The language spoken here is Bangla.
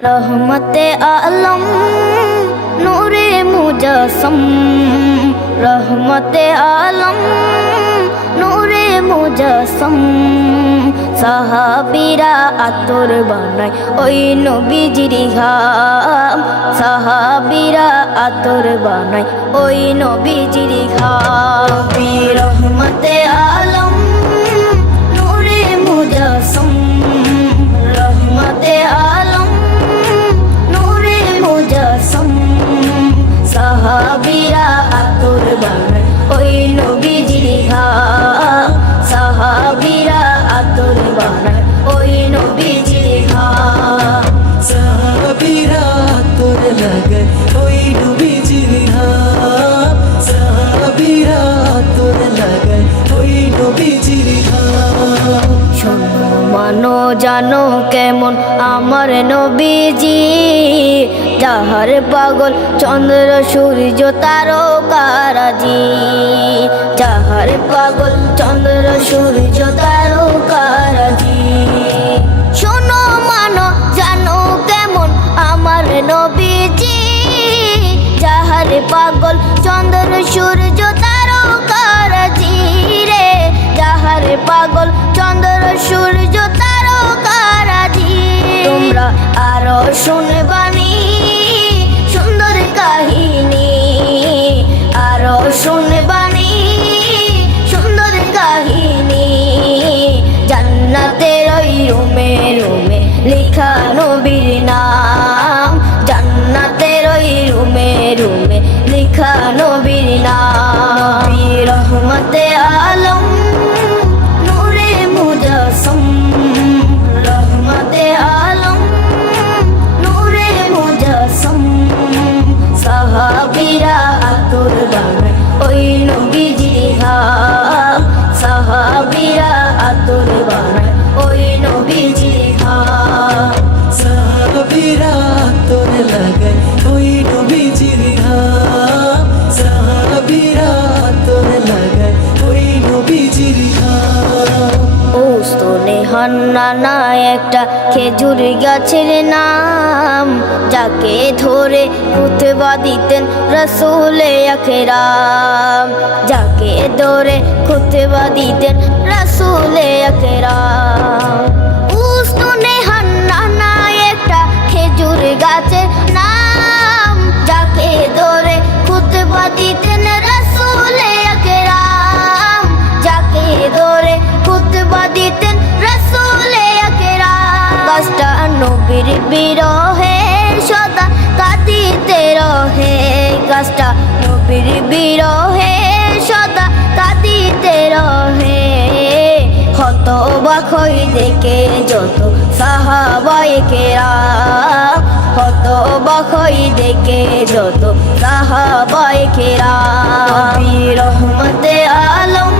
रहमते आलम नूरे मुजस्सम, रहमते आलम नूरे मुजस्सम। সাহাবীরা আতর বানায় ওই নবীজির ঘাম, সাহাবীরা আতর বানায় ওই নবীজির ঘাম। নবী রহমতে আলম নূরে মুজস্সম, রহমতে আলম নূরে মুজস্সম। সাহাবীরা আতর বানায় ওই নবীজির ঘাম, সাহাবীরা আতর বানায় ওই নবীজির ঘাম। সাহাবীরা আতর লাগায় ওই নবীজির ঘাম, সাহাবীরা আতর লাগায় ওই নবীজির ঘাম। শোনো মানো জানো কেমন আমার নবীজি, যাহার পাগল চন্দ্র সূর্য তারকারাজি, যাহার পাগল চন্দ্র সূর্য তারকারাজি। শোনো মানো জানো কেমন আমার নবীজি, যাহার পাগল চন্দ্র সূর্য তারকারাজি রে, যাহার পাগল চন্দ্র সূর্য তারকারাজি। তোমরা আরো শুনবানি সুন্দর কাহিনী, আরো শুনবানি সুন্দর কাহিনী। জান্নাতের ওই রুমে রুমে লেখা নবীর নাম, জান্নাতের ওই রুমে রুমে লেখা নবীর নাম। নবী রহমতে আলম নূরে মুজস্সম, রহমতে আলম নূরে মুজস্সম। সাহাবীরা আতর বানায় ওই নবীজির ঘাম, সাহাবীরা আতর বানায় ওই নবীজির ঘাম। সাহাবীরা আতর লাগায় ওই নবীজির ঘাম, সাহাবীরা আতর লাগায় ওই নবীজির ঘাম। ওস্তনে হান্নানা একটা খেজুর গাছের নাম, যাকে ধরে খুতবা দিতেন রাসূলে আকরাম, যাকে ধরে খুতবা দিতেন রাসূলে আকরাম। ওস্তনে হান্নানা একটা খেজুর গাছের নাম, যাকে ধরে খুতবা দিতেন রাসূলে আকরাম, যাকে ধরে খুতবা দিতেন রাসূলে আকরাম। গাছটা নবীর বিরহে সদা কাঁদিতে রহে, গাছটা নবীর বিরহে সদা কাঁদিতে রহে। হতবাক হই দেখে যত সাহাবায়ে কেরাম, হতবাক হই দেখে যত সাহাবায়ে কেরাম। নবী রহমতে আলম